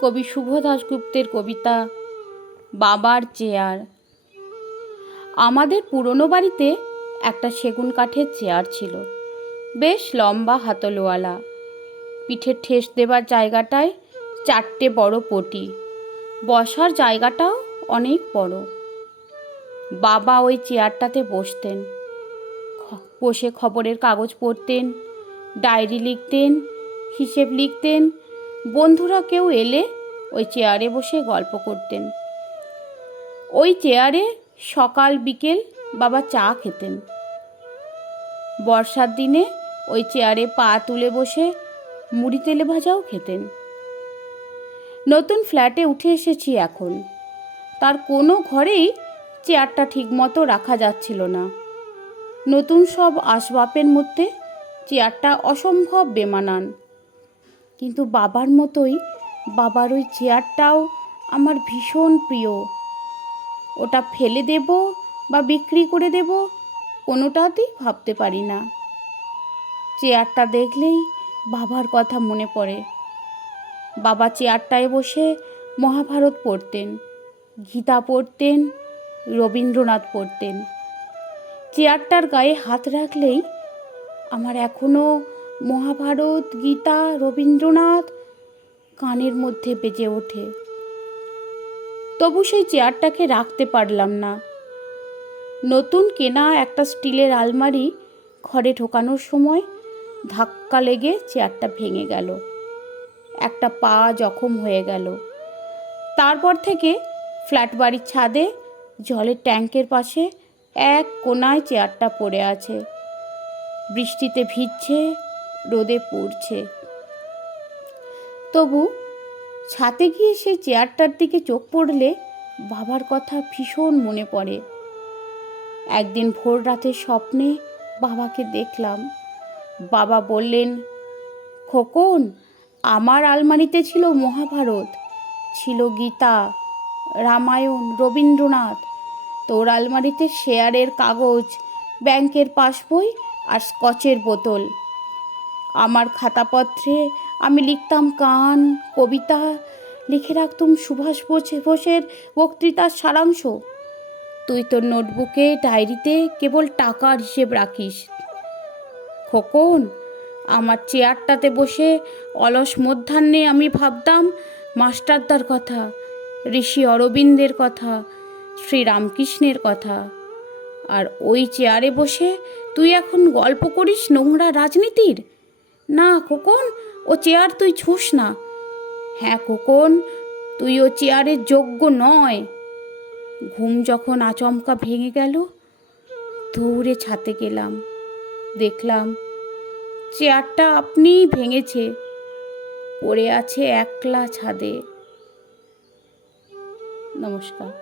কবি শুভ দাশগুপ্তের কবিতা বাবার চেয়ার। আমাদের পুরনো বাড়িতে একটা সেগুন কাঠের চেয়ার ছিল, বেশ লম্বা হাতলওয়ালা। পিঠে ঠেস দেবার জায়গাটায় 4টে বড় পটি, বসার জায়গাটাও অনেক বড়। বাবা ওই চেয়ারটাতে বসতেন, বসে খবরের কাগজ পড়তেন, ডায়েরি লিখতেন, হিসেব লিখতেন। বন্ধুরা কেউ এলে ওই চেয়ারে বসে গল্প করতেন। ওই চেয়ারে সকাল বিকেল বাবা চা খেতেন। বর্ষার দিনে ওই চেয়ারে পা তুলে বসে মুড়ি তেলে ভাজাও খেতেন। নতুন ফ্ল্যাটে উঠে এসেছি এখন, তার কোনো ঘরেই চেয়ারটা ঠিকমতো রাখা যাচ্ছিল না। নতুন সব আসবাবের মধ্যে চেয়ারটা অসম্ভব বেমানান, কিন্তু বাবার মতোই বাবার ওই চেয়ারটাও আমার ভীষণ প্রিয়। ওটা ফেলে দেব বা বিক্রি করে দেব কোনোটাতেই ভাবতে পারি না। চেয়ারটা দেখলেই বাবার কথা মনে পড়ে। বাবা চেয়ারটায় বসে মহাভারত পড়তেন, গীতা পড়তেন, রবীন্দ্রনাথ পড়তেন। চেয়ারটার গায়ে হাত রাখলেই আমার এখনও মহাভারত, গীতা, রবীন্দ্রনাথ কানের মধ্যে বেজে ওঠে। তবু সেই চেয়ারটাকে রাখতে পারলাম না। নতুন কেনা একটা স্টিলের আলমারি ঘরে ঢোকানোর সময় ধাক্কা লেগে চেয়ারটা ভেঙে গেল, একটা পা জখম হয়ে গেল। তারপর থেকে ফ্ল্যাট বাড়ির ছাদে জলের ট্যাঙ্কের পাশে এক কোণায় চেয়ারটা পড়ে আছে, বৃষ্টিতে ভিজছে, রোদে পুড়ছে। তবু ছাদে গিয়ে সেই চেয়ারটার দিকে চোখ পড়লে বাবার কথা ভীষণ মনে পড়ে। একদিন ভোর রাতে স্বপ্নে বাবাকে দেখলাম। বাবা বললেন, খোকন, আমার আলমারিতে ছিল মহাভারত, ছিল গীতা, রামায়ণ, রবীন্দ্রনাথ। তোর আলমারিতে শেয়ারের কাগজ, ব্যাংকের পাসবই আর স্কচের বোতল। আমার খাতাপত্রে আমি লিখতাম গান, কবিতা, লিখে রাখতুম সুভাষ বোসের বক্তৃতার সারাংশ। তুই তোর নোটবুকে, ডায়েরিতে কেবল টাকার হিসেব রাখিস। খোকন, আমার চেয়ারটাতে বসে অলস মধ্যাহ্নে আমি ভাবতাম মাস্টারদার কথা, ঋষি অরবিন্দের কথা, শ্রীরামকৃষ্ণের কথা। আর ওই চেয়ারে বসে তুই এখন গল্প করিস নোংরা রাজনীতির। না খোকন, ও চেয়ার তুই ছুঁস না। হ্যাঁ খোকন, তুই ও চেয়ারের যোগ্য নয়। ঘুম যখন আচমকা ভেঙে গেল, দৌড়ে ছাদে গেলাম। দেখলাম চেয়ারটা আপনিই ভেঙেছে, পড়ে আছে একলা ছাদে। নমস্কার।